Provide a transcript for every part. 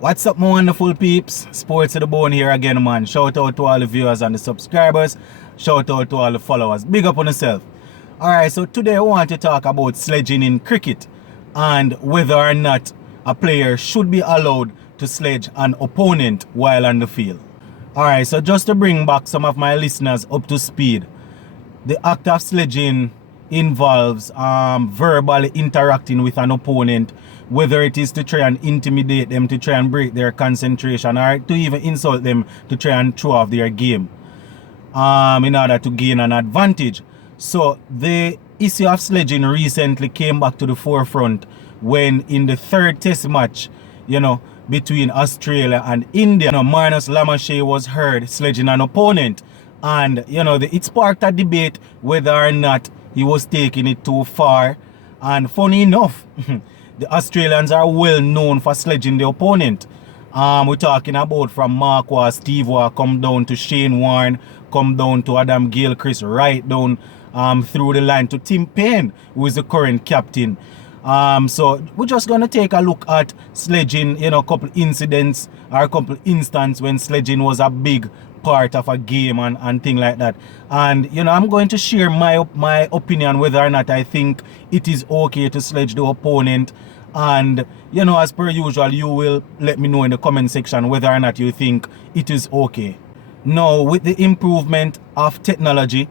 What's up, my wonderful peeps? Sports to the bone here again, man. Shout out to all the viewers and the subscribers. Shout out to all the followers. Big up on yourself. Alright, so today I want to talk about sledging in cricket and whether or not a player should be allowed to sledge an opponent while on the field. Alright, so just to bring back some of my listeners up to speed, the act of sledging involves verbally interacting with an opponent, whether it is to try and intimidate them, to try and break their concentration, or to even insult them to try and throw off their game in order to gain an advantage. So the issue of sledging recently came back to the forefront when in the third test match, between Australia and India, Marnus Lamachet was heard sledging an opponent, and it sparked a debate whether or not he was taking it too far. And funny enough, the Australians are well known for sledging the opponent. We're talking about from Mark Waugh, Steve Waugh, come down to Shane Warne, come down to Adam Gilchrist, right down through the line to Tim Paine, who is the current captain. So we're just going to take a look at sledging, a couple incidents or a couple instances when sledging was a big part of a game and thing like that. And I'm going to share my opinion whether or not I think it is okay to sledge the opponent. And as per usual, you will let me know in the comment section whether or not you think it is okay. Now, with the improvement of technology,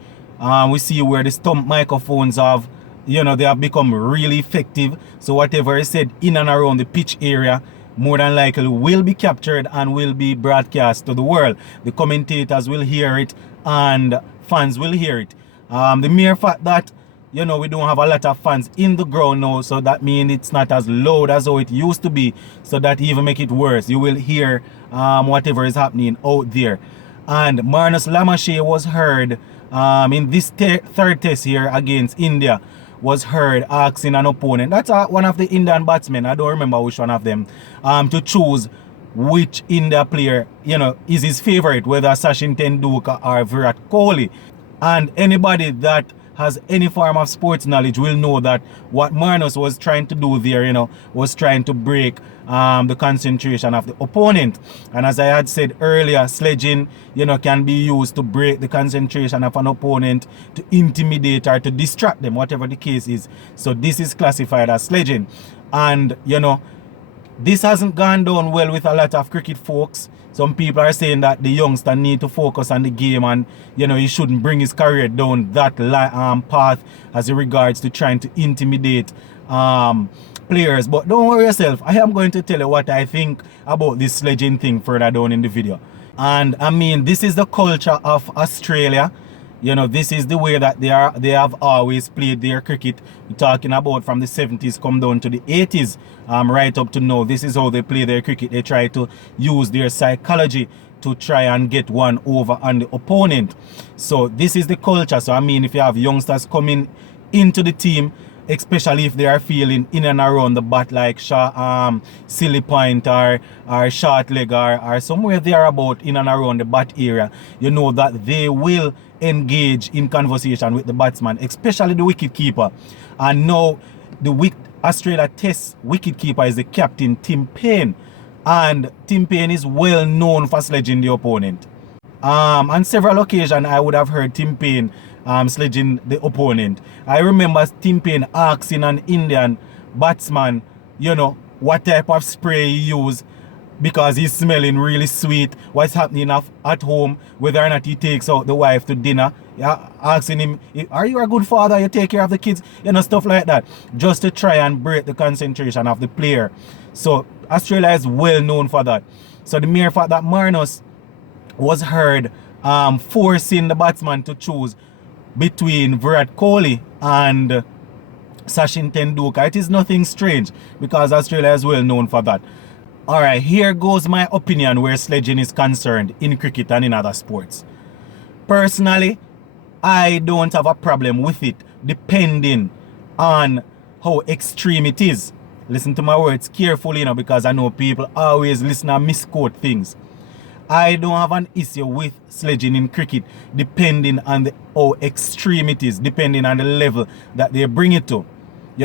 we see where the stump microphones have they have become really effective. So whatever is said in and around the pitch area more than likely will be captured and will be broadcast to the world. The commentators will hear it and fans will hear it. The mere fact that we don't have a lot of fans in the ground now, so that means it's not as loud as how it used to be, so that even make it worse. You will hear whatever is happening out there. And Marnus Lamachet was heard in this third test here against India, was heard asking an opponent, that's one of the Indian batsmen, I don't remember which one of them, to choose which India player is his favorite, whether Sachin Tendulkar or Virat Kohli. And anybody that has any form of sports knowledge will know that what Marnus was trying to do there, was trying to break the concentration of the opponent. And as I had said earlier, sledging, can be used to break the concentration of an opponent, to intimidate or to distract them, whatever the case is. So this is classified as sledging. And, this hasn't gone down well with a lot of cricket folks. Some people are saying that the youngster need to focus on the game and, he shouldn't bring his career down that path as regards to trying to intimidate players. But don't worry yourself. I am going to tell you what I think about this sledging thing further down in the video. And I mean, this is the culture of Australia. This is the way that they have always played their cricket. We're talking about from the 70s come down to the 80s, right up to now. This is how they play their cricket. They try to use their psychology to try and get one over on the opponent. So this is the culture. So I mean, if you have youngsters coming into the team, especially if they are feeling in and around the bat, like silly point or short leg or somewhere there about in and around the bat area, that they will engage in conversation with the batsman, especially the wicket keeper. And now the Australia Test wicket keeper is the captain, Tim Paine, and Tim Paine is well known for sledging the opponent. On several occasions I would have heard Tim Paine sledging the opponent. I remember Tim Paine asking an Indian batsman, what type of spray he used, because he's smelling really sweet, what's happening at home, whether or not he takes out the wife to dinner. Asking him, are you a good father, you take care of the kids, stuff like that, just to try and break the concentration of the player. So Australia is well known for that. So the mere fact that Marnus was heard forcing the batsman to choose between Virat Kohli and Sachin Tendulkar, it is nothing strange, because Australia is well known for that. Alright, here goes my opinion where sledging is concerned in cricket and in other sports. Personally, I don't have a problem with it, depending on how extreme it is. Listen to my words carefully, because I know people always listen and misquote things. I don't have an issue with sledging in cricket, depending on how extreme it is, depending on the level that they bring it to.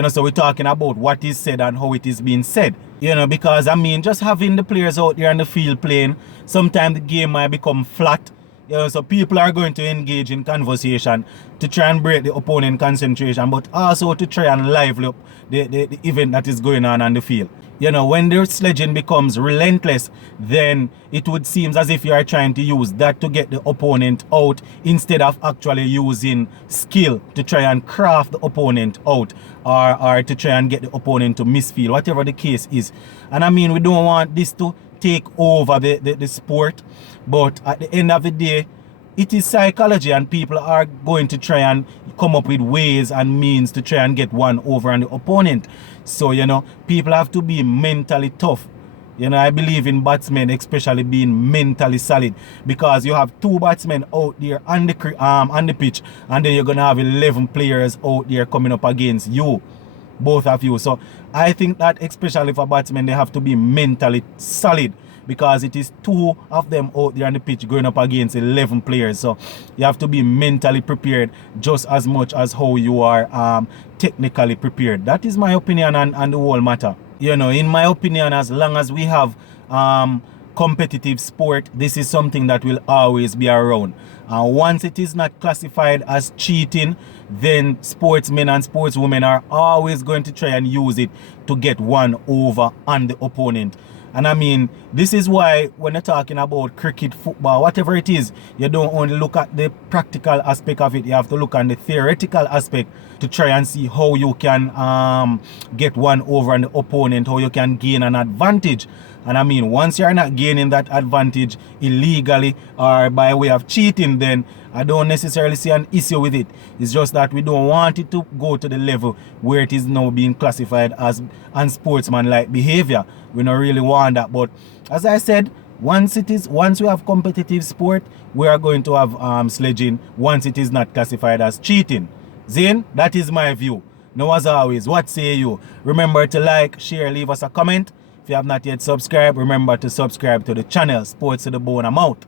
So we're talking about what is said and how it is being said. You know, because I mean, just having the players out there on the field playing, sometimes the game might become flat. You know, so people are going to engage in conversation to try and break the opponent concentration, but also to try and lively up the event that is going on the field. You know, when the sledging becomes relentless, then it would seem as if you are trying to use that to get the opponent out instead of actually using skill to try and craft the opponent out, or to try and get the opponent to misfeel, whatever the case is. And I mean, we don't want this to take over the sport, but at the end of the day, it is psychology, and people are going to try and come up with ways and means to try and get one over on the opponent. So, you know, people have to be mentally tough. You know, I believe in batsmen especially being mentally solid, because you have 2 batsmen out there on the pitch, and then you're going to have 11 players out there coming up against you, both of you. So I think that especially for batsmen, they have to be mentally solid, because it is 2 of them out there on the pitch going up against 11 players. So you have to be mentally prepared just as much as how you are technically prepared. That is my opinion on the whole matter. You know, in my opinion, as long as we have competitive sport, this is something that will always be around. Once it is not classified as cheating, then sportsmen and sportswomen are always going to try and use it to get one over on the opponent. And I mean, this is why when you're talking about cricket, football, whatever it is, you don't only look at the practical aspect of it, you have to look at the theoretical aspect to try and see how you can get one over on the opponent, how you can gain an advantage. And I mean, once you're not gaining that advantage illegally or by way of cheating, then I don't necessarily see an issue with it. It's just that we don't want it to go to the level where it is now being classified as unsportsmanlike behavior. We don't really want that. But as I said, once we have competitive sport, we are going to have sledging once it is not classified as cheating. Zane, that is my view. Now, as always, what say you? Remember to like, share, leave us a comment. If you have not yet subscribed, remember to subscribe to the channel. Sports to the Bone. I'm out.